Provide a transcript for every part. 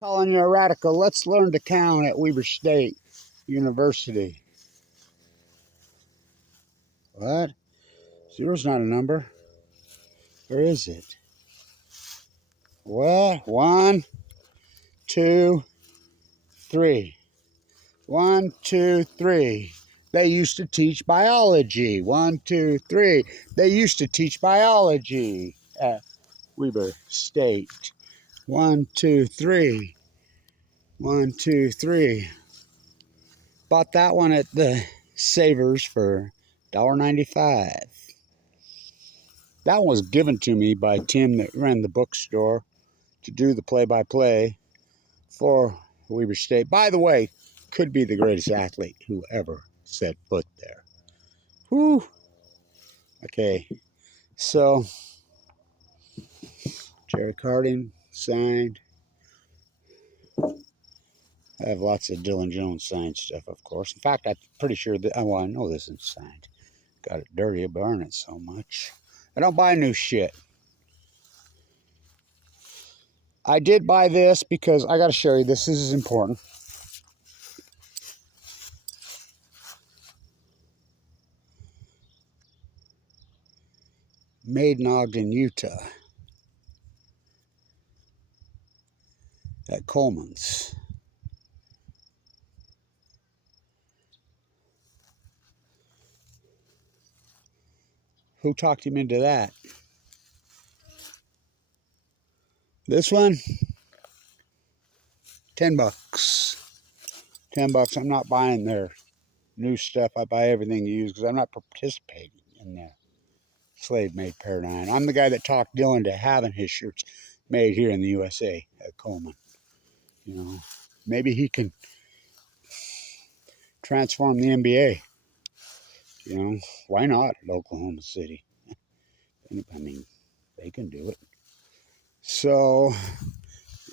Calling you a radical. Let's learn to count at Weber State University. What? Zero's not a number. Or is it? What? 1, 2, 3. 1, 2, 3. They used to teach biology. 1, 2, 3. They used to teach biology at Weber State. 1, 2, 3. 1, 2, 3. Bought that one at the Savers for $1.95. That one was given to me by Tim that ran the bookstore to do the play-by-play for Weber State. By the way, could be the greatest athlete who ever set foot there. Whew. Okay, so Jerry Carding signed. I have lots of Dylan Jones signed stuff, of course. In fact, I'm pretty sure that, well, I know this isn't signed. Got it dirty, I burn it so much. I don't buy new shit. I did buy this because I got to show you this. This is important. Made in Ogden, Utah. At Coleman's. Who talked him into that? This one, $10. $10. I'm not buying their new stuff. I buy everything used because I'm not participating in their slave-made paradigm. I'm the guy that talked Dylan to having his shirts made here in the USA at Coleman. You know, maybe he can transform the NBA. You know, why not at Oklahoma City? I mean, they can do it. So,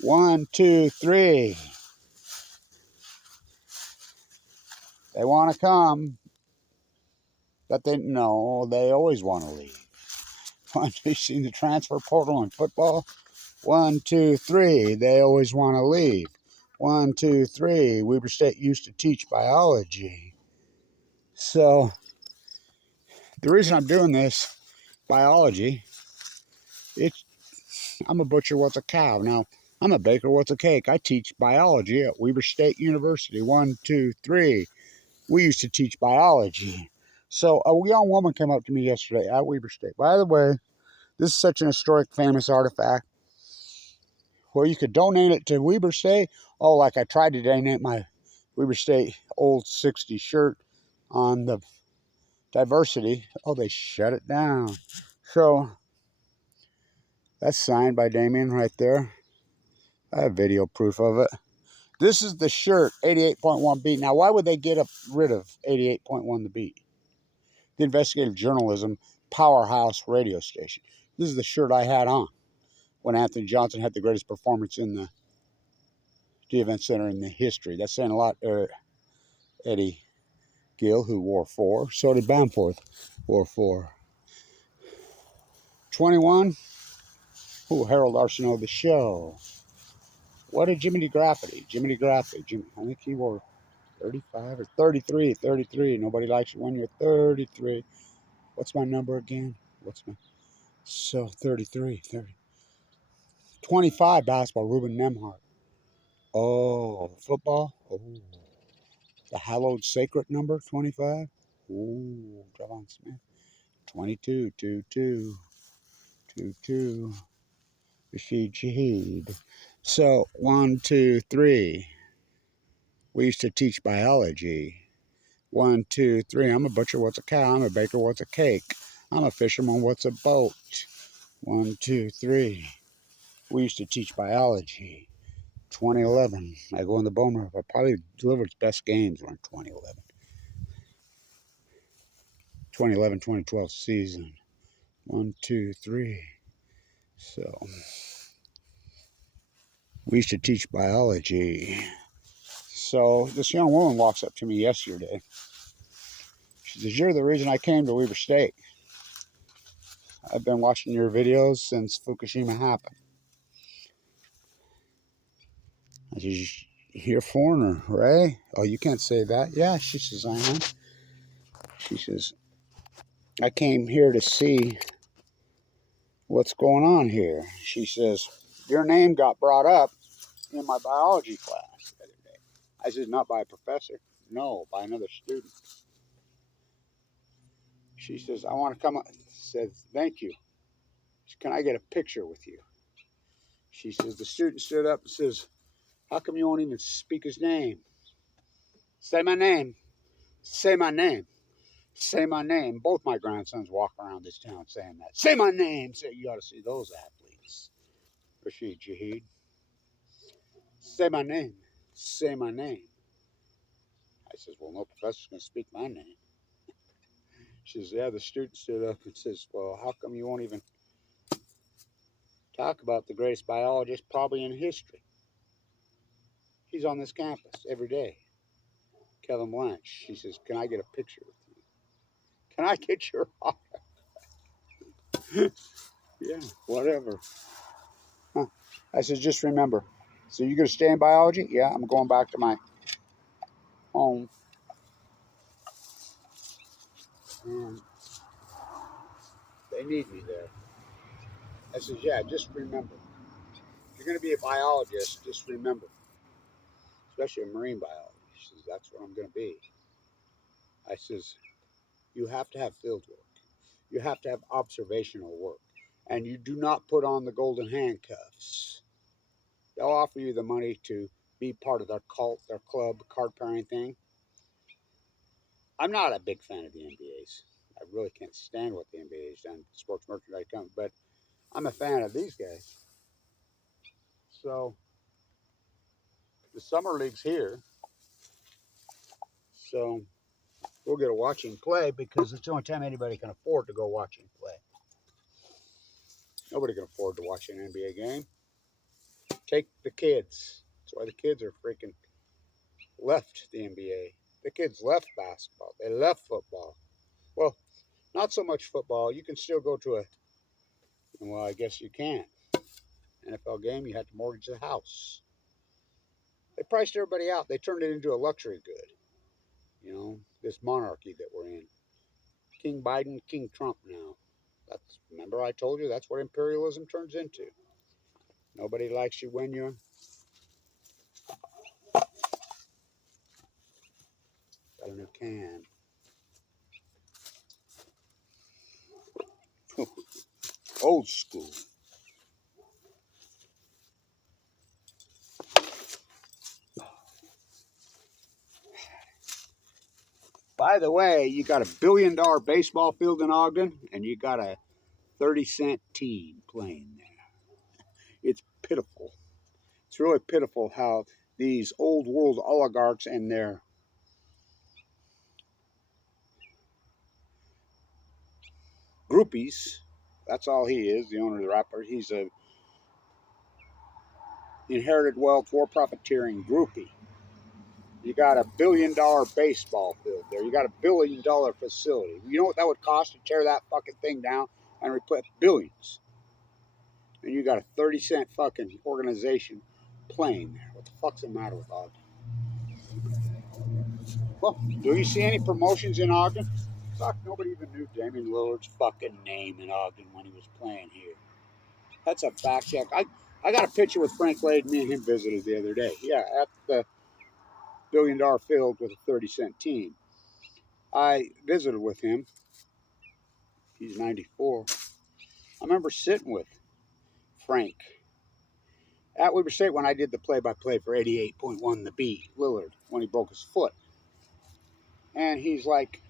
1, 2, 3. They want to come, but they always want to leave. You see the transfer portal in football? 1, 2, 3. They always want to leave. 1, 2, 3. Weber State used to teach biology. So the reason I'm doing this biology, I'm a butcher. What's a cow? Now I'm a baker. What's a cake? I teach biology at Weber State University. 1, 2, 3. We used to teach biology. So a young woman came up to me yesterday at Weber State. By the way, this is such an historic, famous artifact. Well, you could donate it to Weber State. Oh, like I tried to donate my Weber State old 60s shirt on the diversity. Oh, they shut it down. So that's signed by Damien right there. I have video proof of it. This is the shirt, 88.1 beat. Now, why would they get rid of 88.1 the beat? The investigative journalism powerhouse radio station. This is the shirt I had on when Anthony Johnson had the greatest performance in the Event Center in the history. That's saying a lot. Eddie Gill, who wore 4. So did Bamforth, wore 4. 21. Harold Arsenault, the show. What did Jimmy DeGraffiti? I think he wore 35 or 33. 33. Nobody likes it when you're 33. What's my number again? 33. 25 basketball, Ruben Nemhart. Oh, football. Oh, the hallowed sacred number, 25. Ooh, Javon Smith. 22, 2-2. 2-2. Rashid Shaheed. So, 1, 2, 3. We used to teach biology. 1, 2, 3. I'm a butcher, what's a cow? I'm a baker, what's a cake? I'm a fisherman, what's a boat? 1, 2, 3. We used to teach biology. 2011. I go in the bone room. I probably delivered its best games were in 2011. 2011-2012 season. 1, 2, 3. So we used to teach biology. So this young woman walks up to me yesterday. She says, "You're the reason I came to Weber State. I've been watching your videos since Fukushima happened." I said, you're a foreigner, Ray? Oh, you can't say that. Yeah, she says, I am. She says, I came here to see what's going on here. She says, your name got brought up in my biology class the other day. I said, not by a professor. No, by another student. She says, I want to come up. Says, thank you. Can I get a picture with you? She says, the student stood up and says, how come you won't even speak his name? Say my name. Say my name. Say my name. Both my grandsons walk around this town saying that. Say my name. Say, you ought to see those athletes. Rashid Jaheed. Say my name. Say my name. I says, well, no professor's going to speak my name. She says, yeah, the student stood up and says, well, how come you won't even talk about the greatest biologist probably in history? He's on this campus every day. Kevin Blanch. She says, can I get a picture with you? Can I get your Yeah, whatever. Huh. I said, just remember. So you're going to stay in biology? Yeah, I'm going back to my home. And they need me there. I said, yeah, just remember. If you're going to be a biologist, just remember. Especially a marine biologist. She says, that's what I'm going to be. I says, you have to have field work. You have to have observational work. And you do not put on the golden handcuffs. They'll offer you the money to be part of their cult, their club, card pairing thing. I'm not a big fan of the NBA's. I really can't stand what the NBA has done, sports merchandise company, but I'm a fan of these guys. So the summer league's here. So we'll get to watch him play because it's the only time anybody can afford to go watch him play. Nobody can afford to watch an NBA game. Take the kids. That's why the kids are freaking left the NBA. The kids left basketball. They left football. Well, not so much football. You can still go to a, well, I guess you can. NFL game, you had to mortgage the house. They priced everybody out. They turned it into a luxury good. You know, this monarchy that we're in. King Biden, King Trump now. Remember I told you that's what imperialism turns into. Nobody likes you when you're. Got a new can. Old school. By the way, you got $1 billion baseball field in Ogden, and you got a 30-cent team playing there. It's pitiful. It's really pitiful how these old world oligarchs and their groupies, that's all he is, the owner of the rapper. He's a inherited wealth, war profiteering groupie. You got $1 billion baseball field there. You got $1 billion facility. You know what that would cost to tear that fucking thing down and replace billions? And you got a 30-cent fucking organization playing there. What the fuck's the matter with Ogden? Well, do you see any promotions in Ogden? Fuck, nobody even knew Damian Lillard's fucking name in Ogden when he was playing here. That's a fact check. I got a picture with Frank Lade. Me and him visited the other day. Yeah, at the $1 billion field with a 30-cent team. I visited with him. He's 94. I remember sitting with Frank at Weber State when I did the play-by-play for 88.1 The Beat, Lillard, when he broke his foot. And he's like,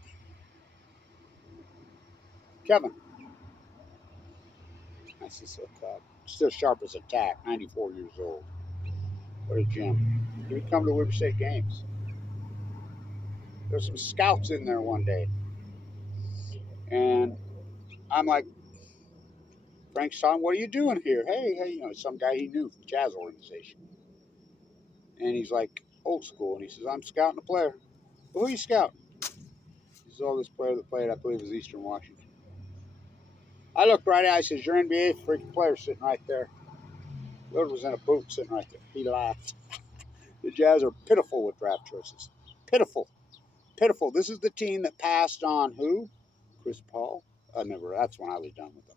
Kevin. I said, so still sharp as a tack, 94 years old. What a gem. He would come to Weber State games. There's some scouts in there one day. And I'm like, Frank's son, what are you doing here? Hey, you know, some guy he knew from the jazz organization. And he's like, old school. And he says, I'm scouting a player. Well, who are you scouting? He says, oh, this player that played, I believe, was Eastern Washington. I looked right at him. I says, your NBA freaking player sitting right there. Lillard was in a boot sitting right there. He laughed. The Jazz are pitiful with draft choices. Pitiful. Pitiful. This is the team that passed on who? Chris Paul? I never. That's when I was done with them.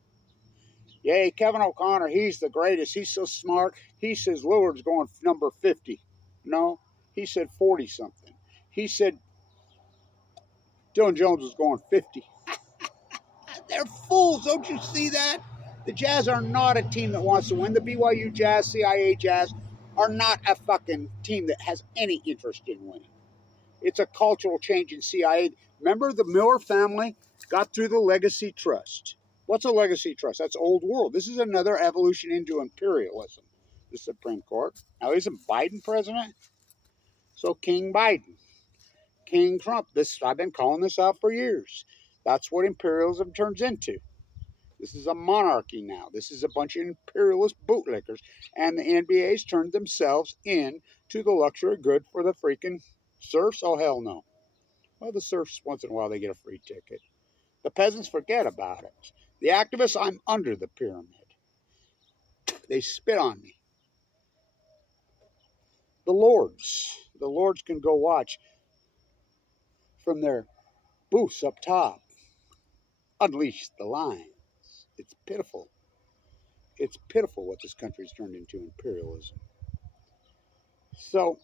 Yay, Kevin O'Connor. He's the greatest. He's so smart. He says Lillard's going number 50. No, he said 40 something. He said Dylan Jones was going 50. They're fools. Don't you see that? The Jazz are not a team that wants to win. The BYU Jazz, CIA Jazz are not a fucking team that has any interest in winning. It's a cultural change in CIA. Remember, the Miller family got through the legacy trust. What's a legacy trust? That's old world. This is another evolution into imperialism. The Supreme Court. Now, isn't Biden president? So King Biden, King Trump. I've been calling this out for years. That's what imperialism turns into. This is a monarchy now. This is a bunch of imperialist bootlickers. And the NBA's turned themselves in to the luxury good for the freaking serfs? Oh, hell no. Well, the serfs, once in a while, they get a free ticket. The peasants forget about it. The activists, I'm under the pyramid. They spit on me. The lords can go watch from their booths up top. Unleash the lions. It's pitiful. It's pitiful what this country's turned into, imperialism. So,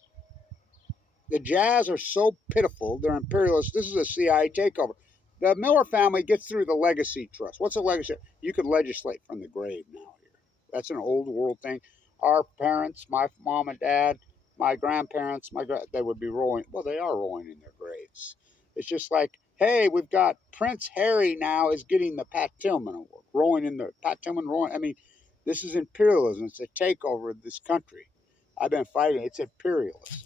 the Jazz are so pitiful, they're imperialists. This is a CIA takeover. The Miller family gets through the legacy trust. What's a legacy? You could legislate from the grave now here. That's an old world thing. Our parents, my mom and dad, my grandparents, they would be rolling. Well, they are rolling in their graves. It's just like, hey, we've got Prince Harry now is getting the Pat Tillman Award. Pat Tillman rolling. I mean, this is imperialism. It's a takeover of this country. I've been fighting. It's imperialism.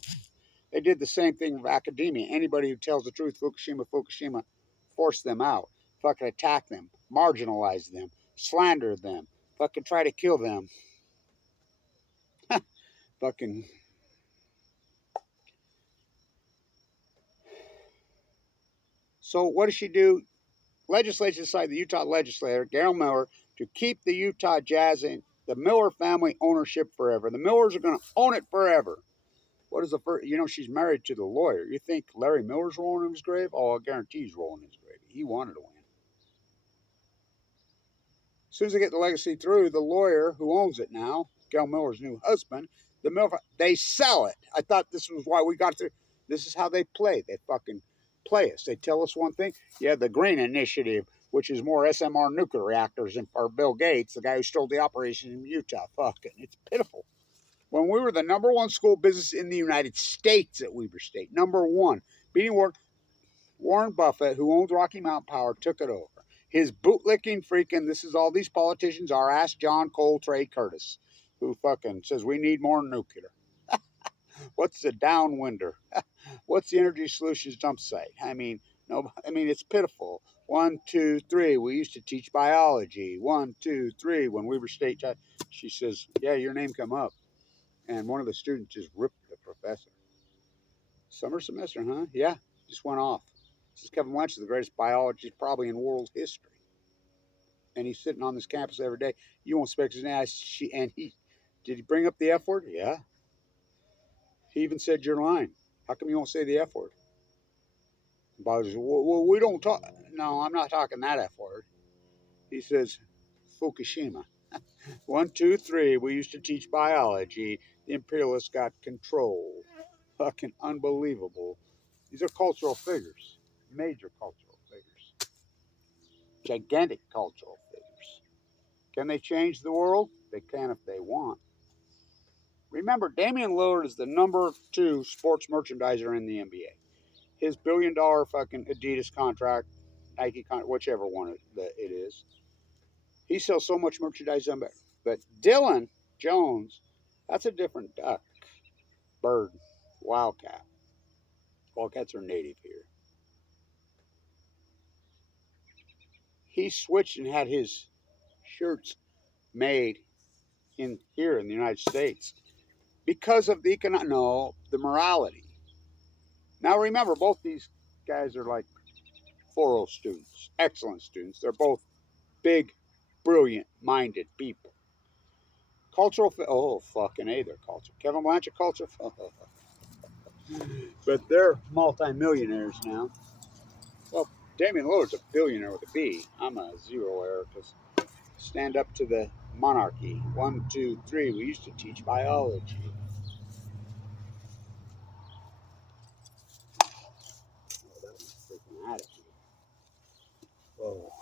They did the same thing with academia. Anybody who tells the truth, Fukushima, force them out. Fucking attack them, marginalize them, slander them, fucking try to kill them. Fucking. So what does she do? Legislature decided, the Utah legislator, Gail Miller, to keep the Utah Jazz in the Miller family ownership forever. The Millers are going to own it forever. What is the first? You know, she's married to the lawyer. You think Larry Miller's rolling in his grave? Oh, I guarantee he's rolling in his grave. He wanted to win. As soon as they get the legacy through, the lawyer who owns it now, Gail Miller's new husband, they sell it. I thought this was why we got through. This is how they play. They fucking play us. They tell us one thing. Yeah, the Green Initiative, which is more SMR nuclear reactors, or Bill Gates, the guy who stole the operation in Utah. Fucking, it's pitiful. When we were the #1 school business in the United States at Weber State, #1, beating Warren Buffett, who owns Rocky Mountain Power, took it over. His bootlicking freaking, this is all these politicians are. Ask John Coltrane Curtis, who fucking says we need more nuclear. What's the downwinder? What's the energy solutions dump site? I mean, no, I mean, it's pitiful. 1, 2, 3. We used to teach biology. 1, 2, 3. When Weber State, she says, yeah, your name come up. And one of the students just ripped the professor. Summer semester, huh? Yeah, just went off. This is Kevin Blanch, the greatest biologist probably in world history. And he's sitting on this campus every day. You won't expect his name. Did he bring up the F word? Yeah. He even said your line. How come you won't say the F word? Well, we don't talk. No, I'm not talking that F word. He says, Fukushima. 1, 2, 3. We used to teach biology. The imperialists got control. Fucking unbelievable. These are cultural figures. Major cultural figures. Gigantic cultural figures. Can they change the world? They can if they want. Remember, Damian Lillard is the #2 sports merchandiser in the NBA. His $1 billion fucking Adidas contract, Nike contract, whichever one it is, he sells so much merchandise on there. But Dylan Jones, that's a different duck, bird, wildcat. Wildcats are native here. He switched and had his shirts made here in the United States because of the the morality. Now remember, both these guys are like 4.0 students, excellent students. They're both big, brilliant-minded people. Cultural, oh fucking A, they're culture. Kevin Blanch, culture. But they're multi-millionaires now. Well, Damian Lillard's a billionaire with a B. I'm a zero error because stand up to the monarchy. 1, 2, 3. We used to teach biology. Oh, that was freaking attitude. Whoa.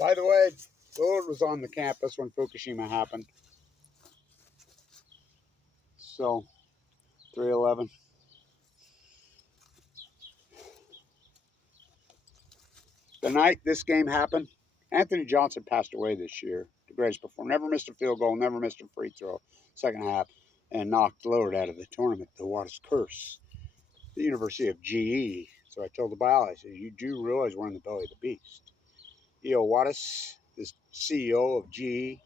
By the way, Lillard was on the campus when Fukushima happened. So, 311. The night this game happened, Anthony Johnson passed away this year. The greatest performer. Never missed a field goal, never missed a free throw. Second half, and knocked Lillard out of the tournament. The Wattis curse. The University of GE. So I told the biologist, you do realize we're in the belly of the beast. E.O. Wattis, the CEO of GE,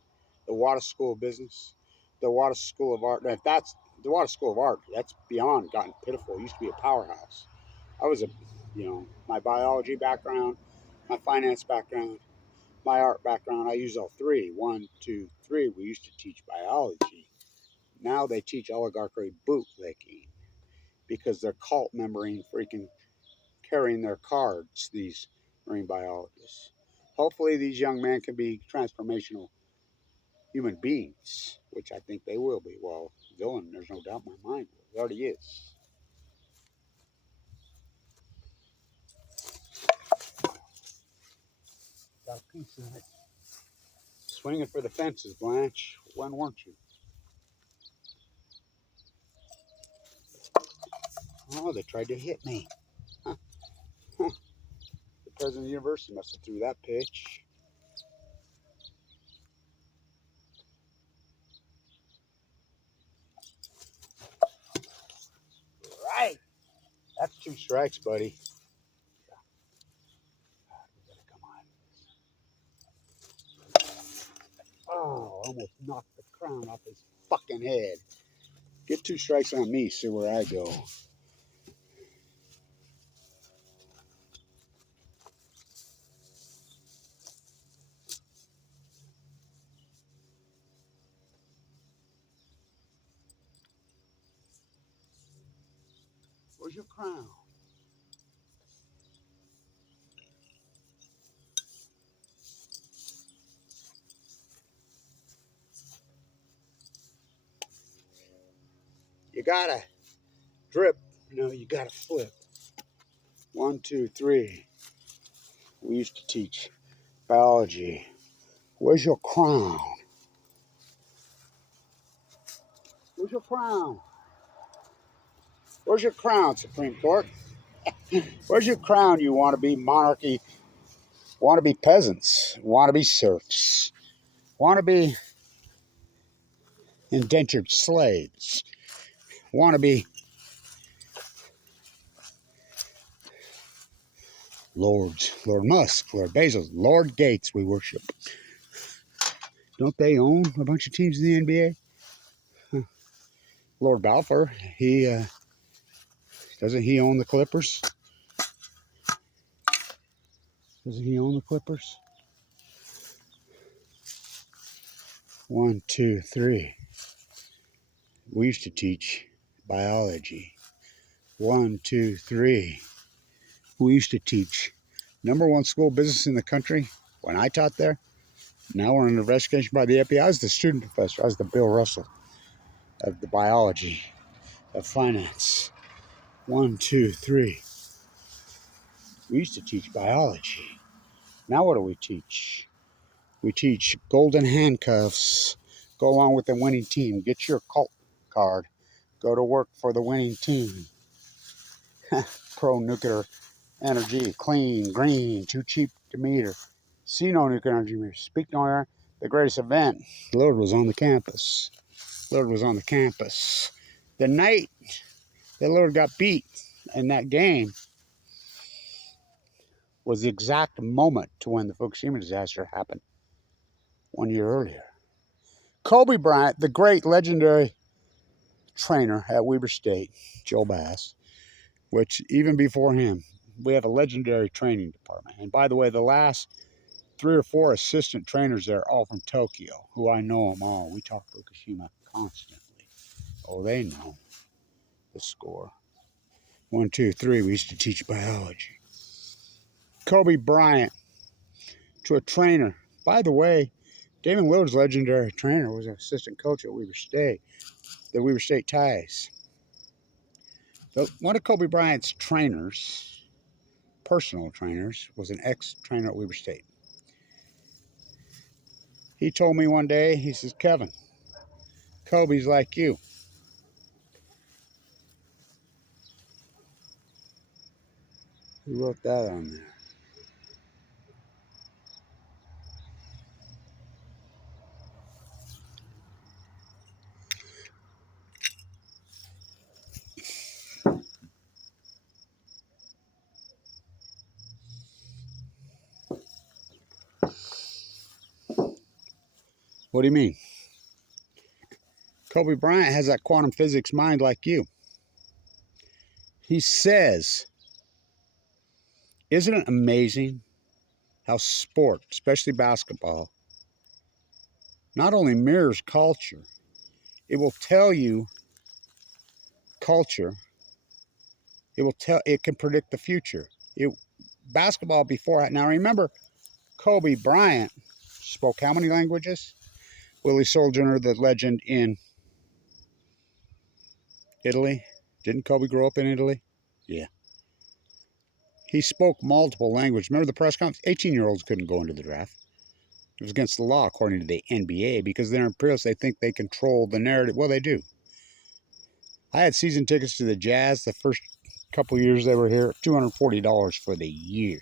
the Wattis School of Business, the Wattis School of Art. Now, if that's the Wattis School of Art, that's beyond gotten pitiful. It used to be a powerhouse. I was my biology background, my finance background, my art background, I use all three. 1, 2, 3. We used to teach biology. Now they teach oligarchy bootlicking because they're cult membering, freaking carrying their cards, these marine biologists. Hopefully these young men can be transformational human beings, which I think they will be. Well, Dylan, there's no doubt in my mind, he already is. Got a piece in it. Swinging for the fences, Blanche. When weren't you? Oh, they tried to hit me. Huh. Huh. The president of the university must have threw that pitch. Right. That's 2 strikes, buddy. Come on. Oh, almost knocked the crown off his fucking head. Get 2 strikes on me, see where I go. Where's your crown? You gotta drip. No, you gotta flip. 1, 2, 3. We used to teach biology. Where's your crown? Where's your crown? Where's your crown, Supreme Court? Where's your crown, you wannabe monarchy, wannabe peasants, wannabe serfs, wannabe indentured slaves, wannabe lords, Lord Musk, Lord Bezos, Lord Gates we worship. Don't they own a bunch of teams in the NBA? Huh. Lord Balfour, doesn't he own the Clippers? Doesn't he own the Clippers? 1, 2, 3. We used to teach biology. 1, 2, 3. We used to teach #1 school of business in the country when I taught there. Now we're under investigation by the FBI. I was the student professor. I was the Bill Russell of the biology, of finance. 1, 2, 3. We used to teach biology. Now what do we teach? We teach golden handcuffs. Go along with the winning team. Get your cult card. Go to work for the winning team. Pro-nuclear energy. Clean, green, too cheap to meter. See no nuclear energy, speak no air. The greatest event, the Lord was on the campus. The Lord was on the campus. The night the Lord got beat in that game was the exact moment to when the Fukushima disaster happened 1 year earlier. Kobe Bryant, the great legendary trainer at Weber State, Joe Bass, which even before him, we have a legendary training department. And by the way, the last 3 or 4 assistant trainers there are all from Tokyo, who I know them all. We talk Fukushima constantly. Oh, they know the score. 1, 2, 3, we used to teach biology. Kobe Bryant to a trainer. By the way, Damon Lillard's legendary trainer was an assistant coach at Weber State, the Weber State Tigers. One of Kobe Bryant's trainers, personal trainers, was an ex-trainer at Weber State. He told me one day, he says, Kevin, Kobe's like you. Who wrote that on there? What do you mean? Kobe Bryant has that quantum physics mind like you. He says, isn't it amazing how sport, especially basketball, not only mirrors culture, it will tell you culture. It can predict the future. Basketball before. Now remember, Kobe Bryant spoke how many languages? Willie Sojourner, the legend in Italy. Didn't Kobe grow up in Italy? Yeah. He spoke multiple languages. Remember the press conference? 18-year-olds couldn't go into the draft. It was against the law, according to the NBA, because they're imperialists. They think they control the narrative. Well, they do. I had season tickets to the Jazz the first couple years they were here, $240 for the year.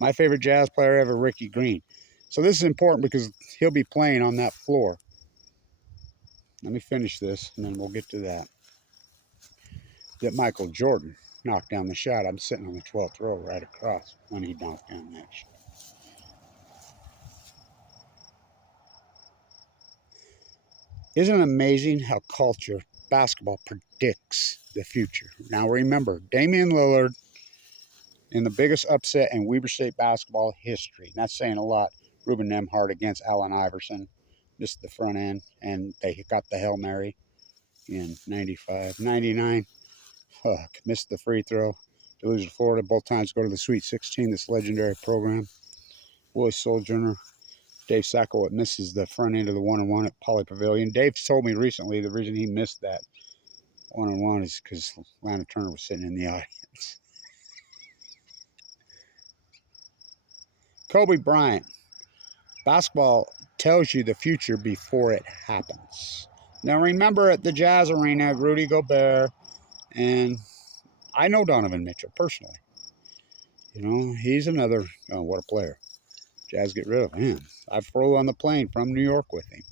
My favorite Jazz player ever, Ricky Green. So this is important because he'll be playing on that floor. Let me finish this, and then we'll get to that. That Michael Jordan knocked down the shot. I'm sitting on the 12th row right across when he knocked down that shot. Isn't it amazing how culture, basketball, predicts the future? Now remember, Damian Lillard in the biggest upset in Weber State basketball history. That's saying a lot. Ruben Nembhard against Allen Iverson. Just the front end. And they got the Hail Mary in 95. 99, missed the free throw to lose to Florida. Both times go to the Sweet 16, this legendary program. Willie Sojourner. Dave Sackowitz misses the front end of the one-on-one at Poly Pavilion. Dave told me recently the reason he missed that one-on-one is because Lana Turner was sitting in the audience. Kobe Bryant. Basketball tells you the future before it happens. Now remember at the Jazz Arena, Rudy Gobert, and I know Donovan Mitchell personally. You know, he's another, oh, what a player. Jazz get rid of him. I flew on the plane from New York with him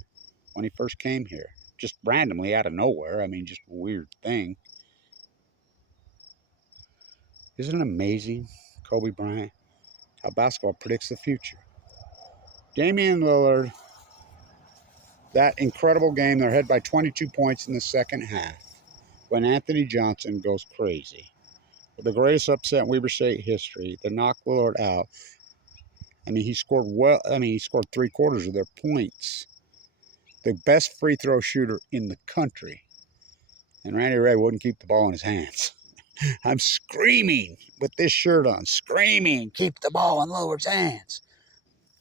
when he first came here. Just randomly out of nowhere. I mean, just a weird thing. Isn't it amazing, Kobe Bryant, how basketball predicts the future? Damian Lillard, that incredible game, they're ahead by 22 points in the second half when Anthony Johnson goes crazy. The greatest upset in Weber State history, to knock Lillard out. I mean, he scored 3/4 of their points. The best free throw shooter in the country. And Randy Ray wouldn't keep the ball in his hands. I'm screaming with this shirt on, screaming, keep the ball in Lillard's hands.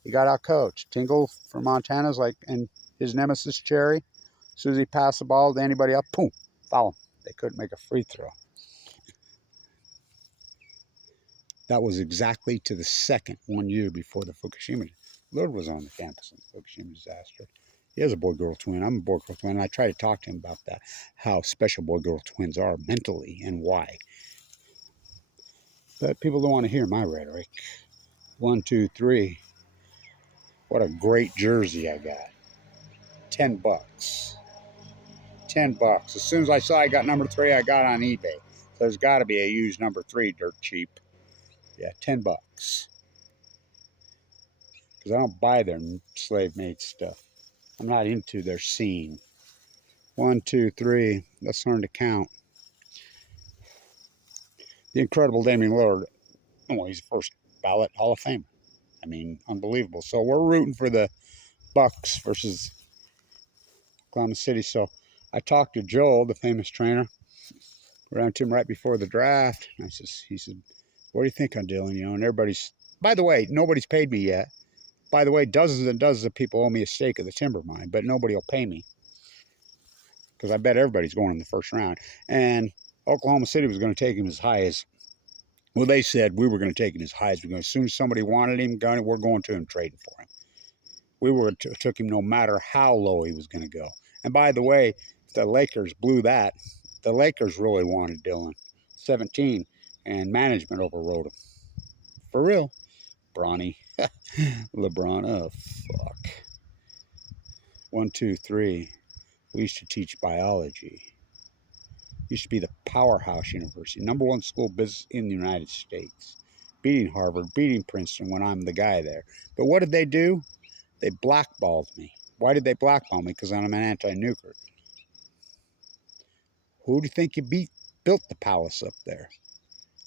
He got out coached. Tingle from Montana's like, and his nemesis Cherry, as soon as he passed the ball to anybody else, boom, foul him. They couldn't make a free throw. That was exactly to the second 1 year before the Fukushima. Lillard was on the campus in the Fukushima disaster. He has a boy-girl twin. I'm a boy-girl twin. And I try to talk to him about that, how special boy-girl twins are mentally and why. But people don't want to hear my rhetoric. 1, 2, 3. What a great jersey I got. $10. $10. As soon as I saw I got number 3, I got on eBay. So there's got to be a used number 3 dirt cheap. Yeah, $10. Because I don't buy their slave-made stuff. I'm not into their scene. 1, 2, 3. Let's learn to count. The incredible Damian Lillard. Oh, he's the first ballot Hall of Famer. I mean, unbelievable. So we're rooting for the Bucks versus Oklahoma City. So I talked to Joel, the famous trainer. Ran to him right before the draft. And he said, what do you think I'm doing? You know, and everybody's, by the way, nobody's paid me yet. By the way, dozens and dozens of people owe me a stake of the timber mine, but nobody will pay me because I bet everybody's going in the first round. And Oklahoma City was going to take him as high as, well, they said we were going to take him as high as we're going. As soon as somebody wanted him, we're going to him trading for him. We took him no matter how low he was going to go. And by the way, the Lakers blew that. The Lakers really wanted Dylan, 17, and management overrode him. For real. Bronny. LeBron. Oh, fuck. 1, 2, 3. We used to teach biology. Used to be the powerhouse university, #1 school business in the United States. Beating Harvard, beating Princeton when I'm the guy there. But what did they do? They blackballed me. Why did they blackball me? Because I'm an anti-nuker. Who do you think built the palace up there?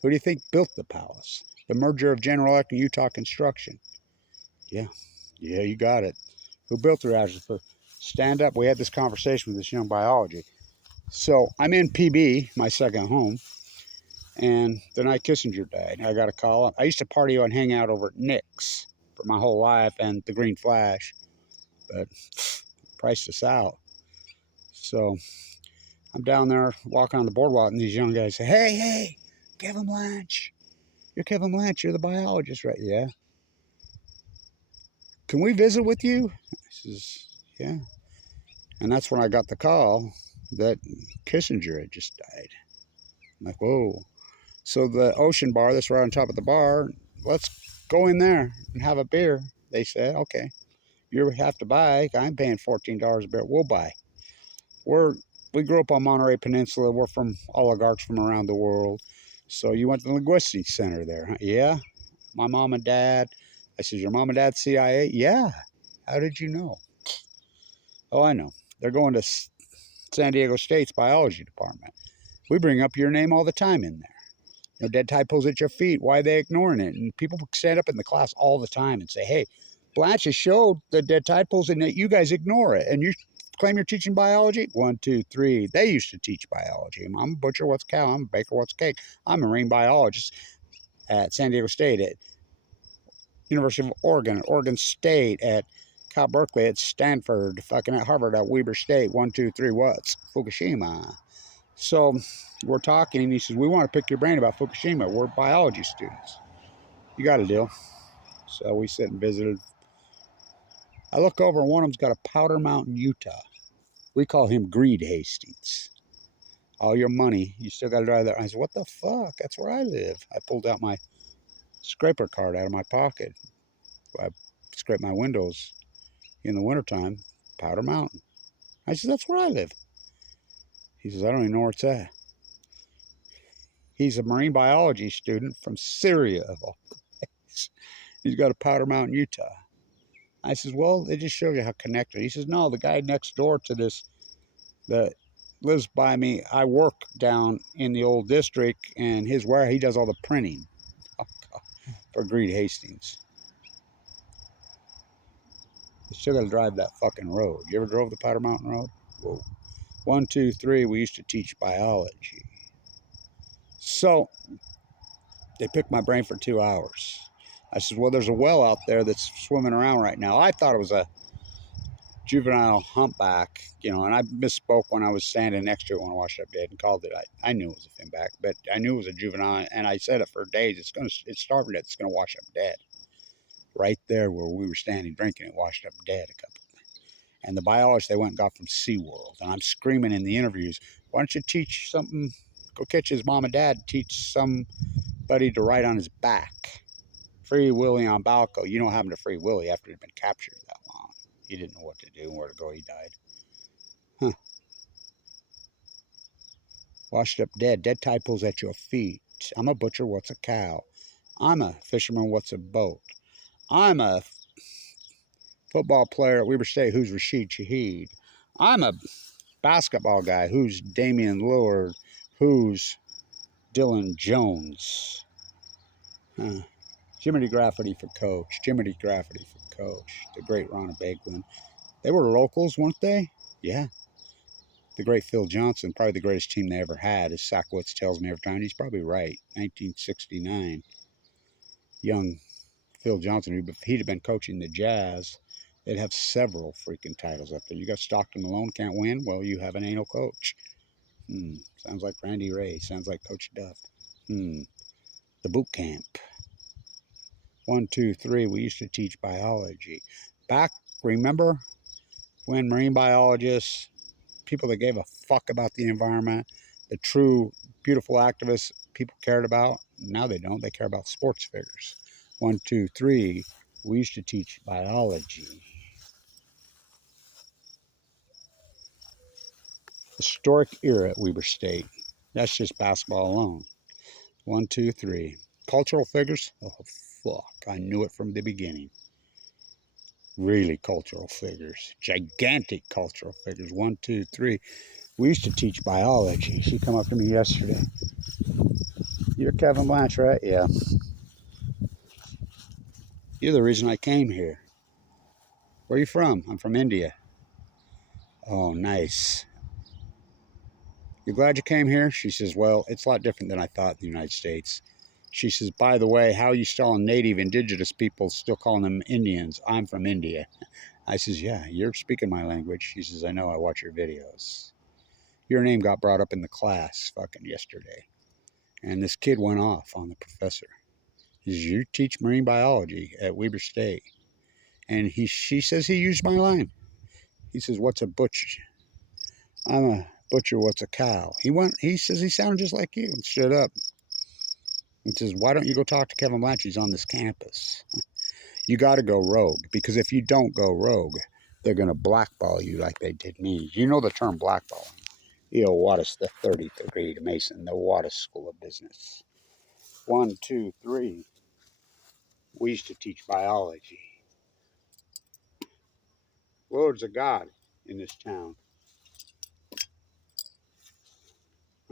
Who do you think built the palace? The merger of General Electric and Utah Construction. Yeah, you got it. Who built the reactors? Stand up. We had this conversation with this young biology. So I'm in PB, my second home, and the night Kissinger died, I got a call. I used to party and hang out over at Nick's for my whole life and the Green Flash, but priced us out. So I'm down there walking on the boardwalk, and these young guys say, hey, Kevin Blanch. You're Kevin Blanch. You're the biologist, right? Yeah. Can we visit with you? I says, yeah. And that's when I got the call that Kissinger had just died. I'm like, whoa. So the Ocean Bar that's right on top of the bar, let's go in there and have a beer. They said, okay. You have to buy. I'm paying $14 a beer. We'll buy. We grew up on Monterey Peninsula. We're from oligarchs from around the world. So you went to the Linguistics Center there, huh? Yeah. My mom and dad. I said, your mom and dad CIA? Yeah. How did you know? Oh, I know. They're going to San Diego State's biology department. We bring up your name all the time in there. You know, dead tadpoles at your feet. Why are they ignoring it? And people stand up in the class all the time and say, hey, Blanch has showed the dead tadpoles and that you guys ignore it. And you claim you're teaching biology? 1, 2, 3. They used to teach biology. I'm a butcher, what's a cow? I'm a baker, what's a cake? I'm a marine biologist at San Diego State, at University of Oregon, at Oregon State, at Cal Berkeley, at Stanford, fucking at Harvard, at Weber State. 1, 2, 3, what's Fukushima? So we're talking, and he says, we want to pick your brain about Fukushima. We're biology students. You got a deal. So we sit and visited. I look over, and one of them's got a Powder Mountain, Utah. We call him Greed Hastings. All your money, you still got to drive there. I said, what the fuck? That's where I live. I pulled out my scraper card out of my pocket. I scrape my windows in the wintertime, Powder Mountain. I said, that's where I live. He says, I don't even know where it's at. He's a marine biology student from Syria, of all places. He's got a Powder Mountain, Utah. I says, well, it just shows you how connected. He says, no, the guy next door to this that lives by me, I work down in the old district, and his warehouse, he does all the printing for Greed Hastings. You still got to drive that fucking road. You ever drove the Powder Mountain Road? Whoa. 1, 2, 3, we used to teach biology. So they picked my brain for 2 hours. I said, well, there's a well out there that's swimming around right now. I thought it was a juvenile humpback, you know, and I misspoke when I was standing next to it when I washed up dead and called it. I knew it was a finback, but I knew it was a juvenile, and I said it for days. It's starving dead. It's going to wash up dead. Right there where we were standing drinking, it washed up dead a couple. And the biologist they went and got from SeaWorld. And I'm screaming in the interviews, why don't you teach something, go catch his mom and dad, teach somebody to ride on his back. Free Willy on Balco. You know what happened to Free Willy after he'd been captured that long? He didn't know what to do and where to go. He died. Huh. Washed up dead. Dead tide pulls at your feet. I'm a butcher. What's a cow? I'm a fisherman. What's a boat? I'm a football player at Weber State. Who's Rashid Shaheed? I'm a basketball guy. Who's Damian Lillard? Who's Dylan Jones? Huh. Jiminy Graffiti for coach. Jiminy Graffiti for coach. The great Ron Baglin. They were locals, weren't they? Yeah. The great Phil Johnson, probably the greatest team they ever had, as Sackwitz tells me every time. He's probably right. 1969. Young Phil Johnson, he'd have been coaching the Jazz. They'd have several freaking titles up there. You got Stockton alone, can't win? Well, you have an anal coach. Sounds like Randy Ray. Sounds like Coach Duff. The boot camp. 1, 2, 3. We used to teach biology. Back, remember when marine biologists, people that gave a fuck about the environment, the true beautiful activists people cared about, now they don't. They care about sports figures. 1, 2, 3. We used to teach biology. Historic era at Weber State. That's just basketball alone. 1, 2, 3. Cultural figures? Oh, fuck. I knew it from the beginning. Really cultural figures. Gigantic cultural figures. 1, 2, 3. We used to teach biology. She come up to me yesterday. You're Kevin Blanch, right? Yeah. You're the reason I came here. Where are you from? I'm from India. Oh, nice. You glad you came here? She says, well, it's a lot different than I thought in the United States. She says, by the way, how are you still native indigenous people still calling them Indians? I'm from India. I says, yeah, you're speaking my language. She says, I know, I watch your videos. Your name got brought up in the class fucking yesterday. And this kid went off on the professor. He says, you teach marine biology at Weber State. And she says he used my line. He says, what's a butcher? I'm a butcher, what's a cow? He says he sounded just like you and stood up. He says, why don't you go talk to Kevin Blanch? He's on this campus. You got to go rogue, because if you don't go rogue, they're going to blackball you like they did me. You know the term blackballing. E.O. Wattis, the 33rd Mason, the Wattis School of Business. 1, 2, 3. We used to teach biology. Lord's of God in this town.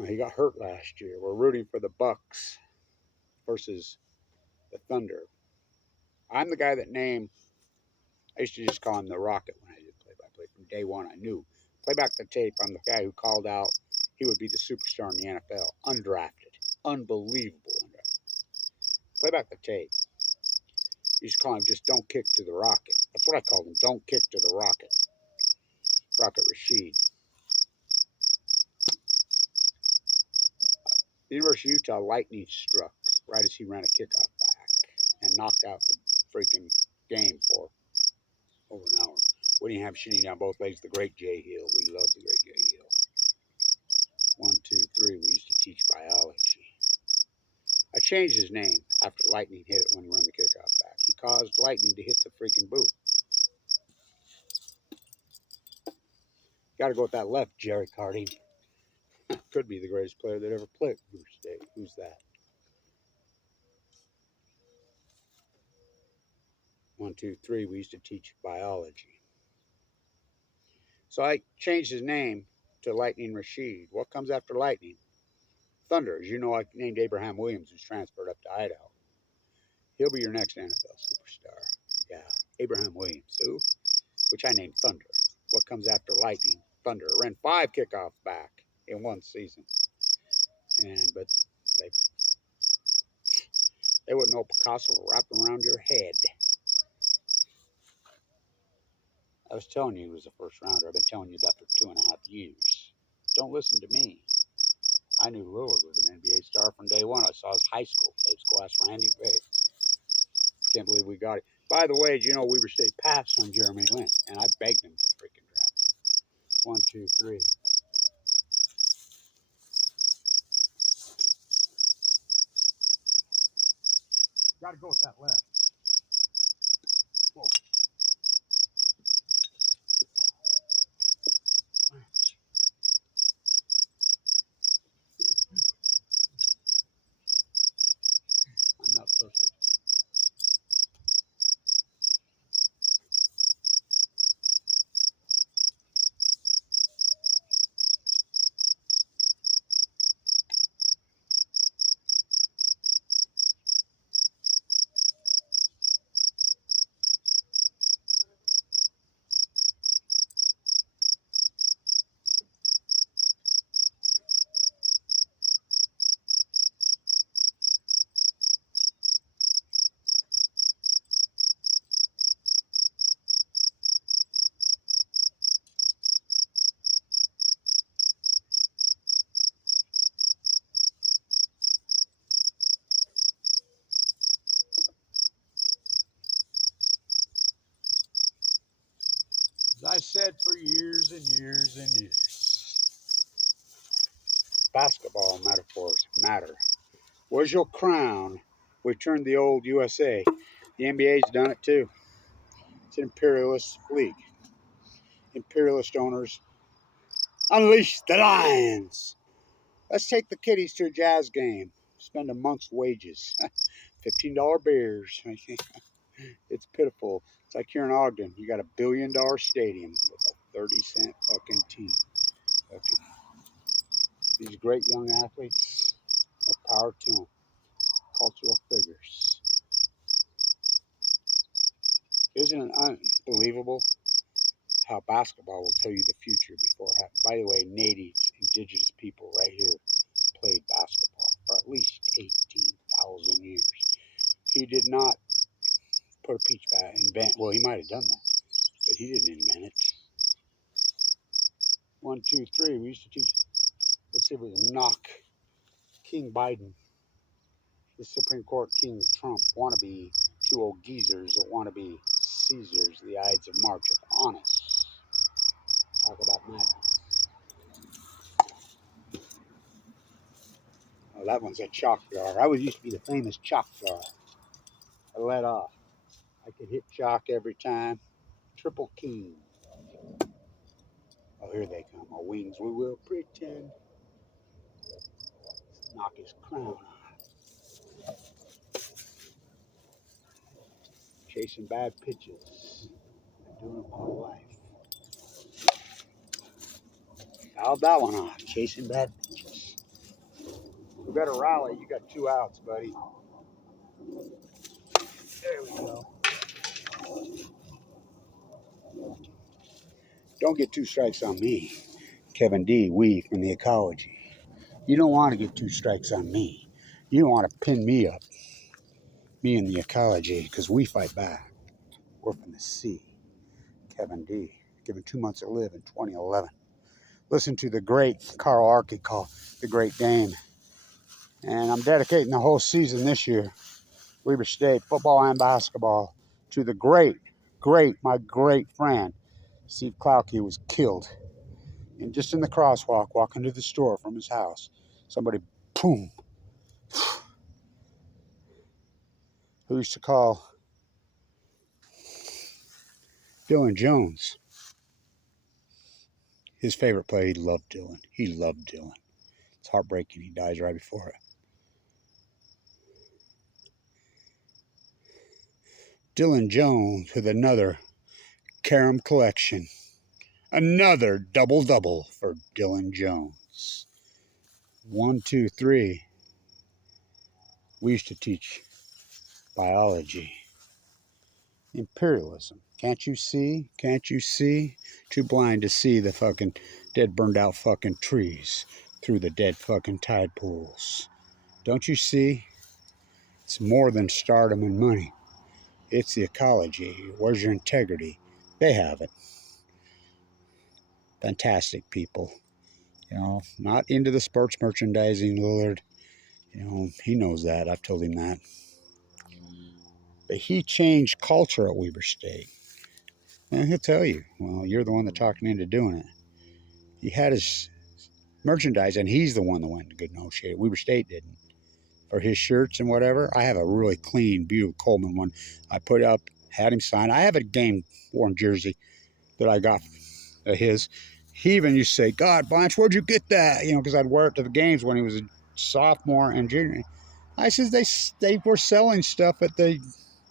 He got hurt last year. We're rooting for the Bucks versus the Thunder. I'm the guy that named, I used to just call him the Rocket when I did play-by-play. From day one, I knew. Play back the tape, I'm the guy who called out he would be the superstar in the NFL. Undrafted. Unbelievable undrafted. Play back the tape. You just call him, just don't kick to the Rocket. That's what I called him, don't kick to the Rocket. Rocket Rashid. The University of Utah lightning struck right as he ran a kickoff back and knocked out the freaking game for over an hour. Whittingham shooting down both legs. The great Jay Hill. We love the great Jay Hill. 1, 2, 3. We used to teach biology. I changed his name after lightning hit it when he ran the kickoff back. He caused lightning to hit the freaking boot. Got to go with that left, Jerry Carding. Could be the greatest player that ever played Weber State. Who's that? 1, 2, 3. We used to teach biology. So I changed his name to Lightning Rashid. What comes after lightning? Thunder. As you know, I named Abraham Williams, who's transferred up to Idaho. He'll be your next NFL superstar. Yeah, Abraham Williams. Who? Which I named Thunder. What comes after lightning? Thunder. Ran 5 kickoffs back in one season. But they wouldn't know Picasso wrapped around your head. I was telling you he was a first rounder. I've been telling you that for 2.5 years. Don't listen to me. I knew Lillard was an NBA star from day one. I saw his high school tapes. Go ask Randy Ray. Can't believe we got it. By the way, you know Weber State passed on Jeremy Lin, and I begged him to freaking draft him. 1, 2, 3. Got to go with that left. Whoa. I'm not perfect. As I said for years and years and years, basketball metaphors matter. Where's your crown? We turned the old USA. The NBA's done it too. It's an imperialist league. Imperialist owners unleash the lions. Let's take the kiddies to a jazz game. Spend a month's wages. $15 beers. It's pitiful. It's like here in Ogden. You got $1 billion stadium with a 30-cent fucking team. Okay. These great young athletes, more power to them. Cultural figures. Isn't it unbelievable how basketball will tell you the future before it happens? By the way, natives, indigenous people right here played basketball for at least 18,000 years. He did not put a peach bat, well, he might have done that, but he didn't invent it. 1, 2, 3, we used to teach, let's see if we can knock King Biden, the Supreme Court King Trump, wannabe two old geezers that want to be Caesars, the Ides of March of honest. Talk about matter. Oh, that one's a chalk jar. I used to be the famous chalk jar. I let off. I could hit chalk every time. Triple king. Oh, here they come. Our wings, we will pretend. Knock his crown off. Chasing bad pitches. Been doing it my whole life. Fouled that one off. Chasing bad pitches. We better rally. You got 2 outs, buddy. There we go. Don't get 2 strikes on me. Kevin D. We from the Ecology. You don't want to get 2 strikes on me. You don't want to pin me up. Me and the Ecology, because we fight back. We're from the sea. Kevin D. Given 2 months to live in 2011. Listen to the great Carl Archie call The Great Game. And I'm dedicating the whole season this year, Weber State, football and basketball, to the my great friend, Steve Klauke was killed. And just in the crosswalk, walking to the store from his house, somebody, boom, who used to call Dylan Jones his favorite player. He loved Dylan. He loved Dylan. It's heartbreaking. He dies right before it. Dylan Jones with another Carom collection. Another double-double for Dylan Jones. 1, 2, 3. We used to teach biology. Imperialism. Can't you see? Can't you see? Too blind to see the fucking dead, burned out fucking trees through the dead fucking tide pools. Don't you see? It's more than stardom and money. It's the ecology. Where's your integrity? They have it. Fantastic people. You know, not into the sports merchandising, Lillard. You know, he knows that. I've told him that. But he changed culture at Weber State. And he'll tell you, well, you're the one that talked him into doing it. He had his merchandise, and he's the one that went to negotiate. Weber State didn't. For his shirts and whatever, I have a really clean, beautiful Coleman one. I put up Had him sign. I have a game-worn jersey that I got of his. He even used to say, God, Blanch, where'd you get that? You know, because I'd wear it to the games when he was a sophomore and junior. I said, they were selling stuff at the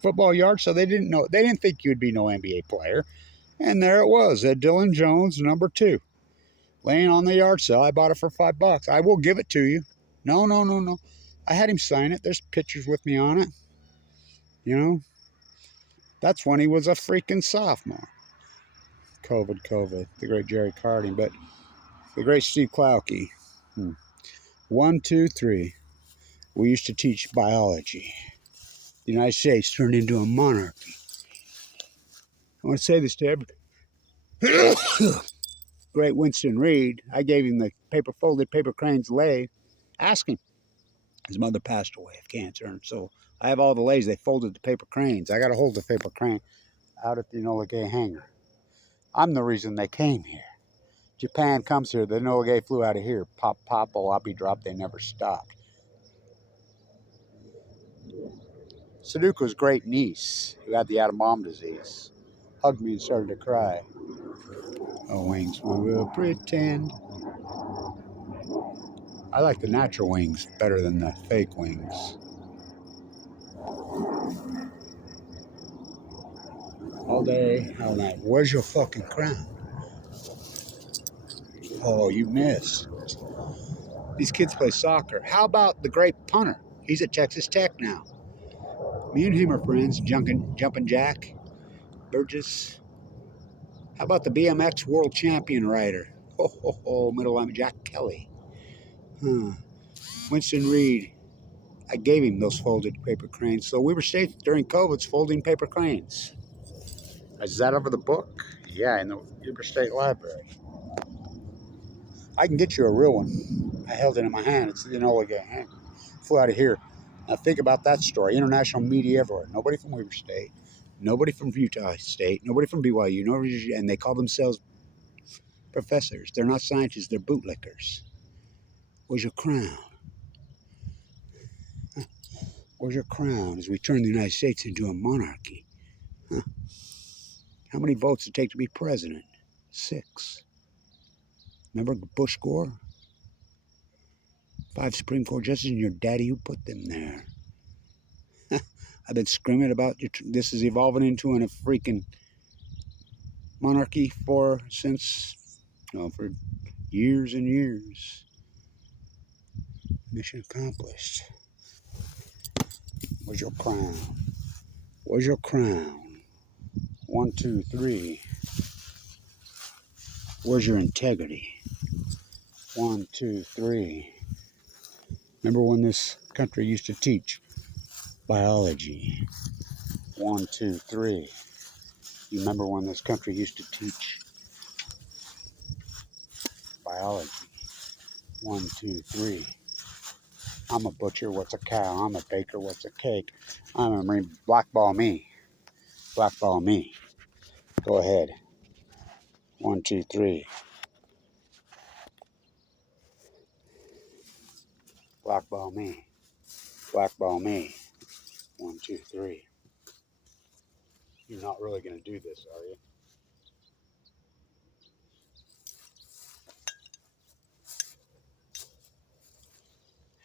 football yard, so they didn't know. They didn't think you'd be no NBA player. And there it was, Ed Dylan Jones, number 2, laying on the yard sale. I bought it for $5. I will give it to you. No, no, no, no. I had him sign it. There's pictures with me on it. You know, that's when he was a freaking sophomore. COVID, the great Jerry Carding, but the great Steve Klauke. 1, 2, 3. We used to teach biology. The United States turned into a monarchy. I want to say this to everybody. Great Winston Reed. I gave him the folded paper cranes lathe. Ask him. His mother passed away of cancer, and so I have all the lathes. They folded the paper cranes. I got a hold of the paper crane out at the Enola Gay hangar. I'm the reason they came here. Japan comes here. The Enola Gay flew out of here. Pop, pop, oppie, drop. They never stopped. Sudoku's great niece, who had the atom bomb disease, hugged me and started to cry. Oh, wings, we will pretend. I like the natural wings better than the fake wings. All day, all night. Where's your fucking crown? Oh, you missed. These kids play soccer. How about the great punter? He's at Texas Tech now. Me and him are friends. Jumpin' Jack Burgess. How about the BMX world champion rider? Middle lineman Jack Kelly. Winston Reed. I gave him those folded paper cranes. So Weber State during COVID's folding paper cranes. Is that over the book? Yeah, in the Weber State Library. I can get you a real one. I held it in my hand. It's the Enola Gay hangar. Flew out of here. Now think about that story. International media everywhere. Nobody from Weber State. Nobody from Utah State. Nobody from BYU. Nobody, and they call themselves professors. They're not scientists. They're bootlickers. Where's your crown? Where's your crown as we turn the United States into a monarchy? How many votes did it take to be president? 6. Remember Bush Gore? 5 Supreme Court justices and your daddy who put them there. I've been screaming about this is evolving into a freaking monarchy for years and years. Mission accomplished. Where's your crown? Where's your crown? 1, 2, 3. Where's your integrity? 1, 2, 3. Remember when this country used to teach biology? 1, 2, 3. You remember when this country used to teach biology? 1, 2, 3. I'm a butcher, what's a cow? I'm a baker, what's a cake? I'm a Marine, blackball me. Blackball me. Go ahead. 1, 2, 3. Blackball me. Blackball me. 1, 2, 3. You're not really going to do this, are you?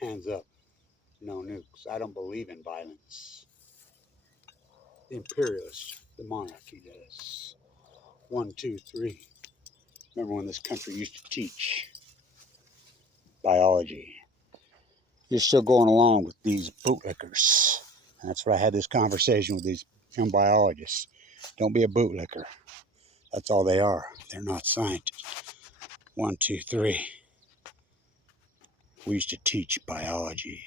Hands up. No nukes. I don't believe in violence. The Imperialist, the monarchy does. 1, 2, 3. Remember when this country used to teach biology? You're still going along with these bootlickers. And that's why I had this conversation with these young biologists. Don't be a bootlicker. That's all they are. They're not scientists. 1, 2, 3. We used to teach biology.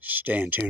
Stay in tune.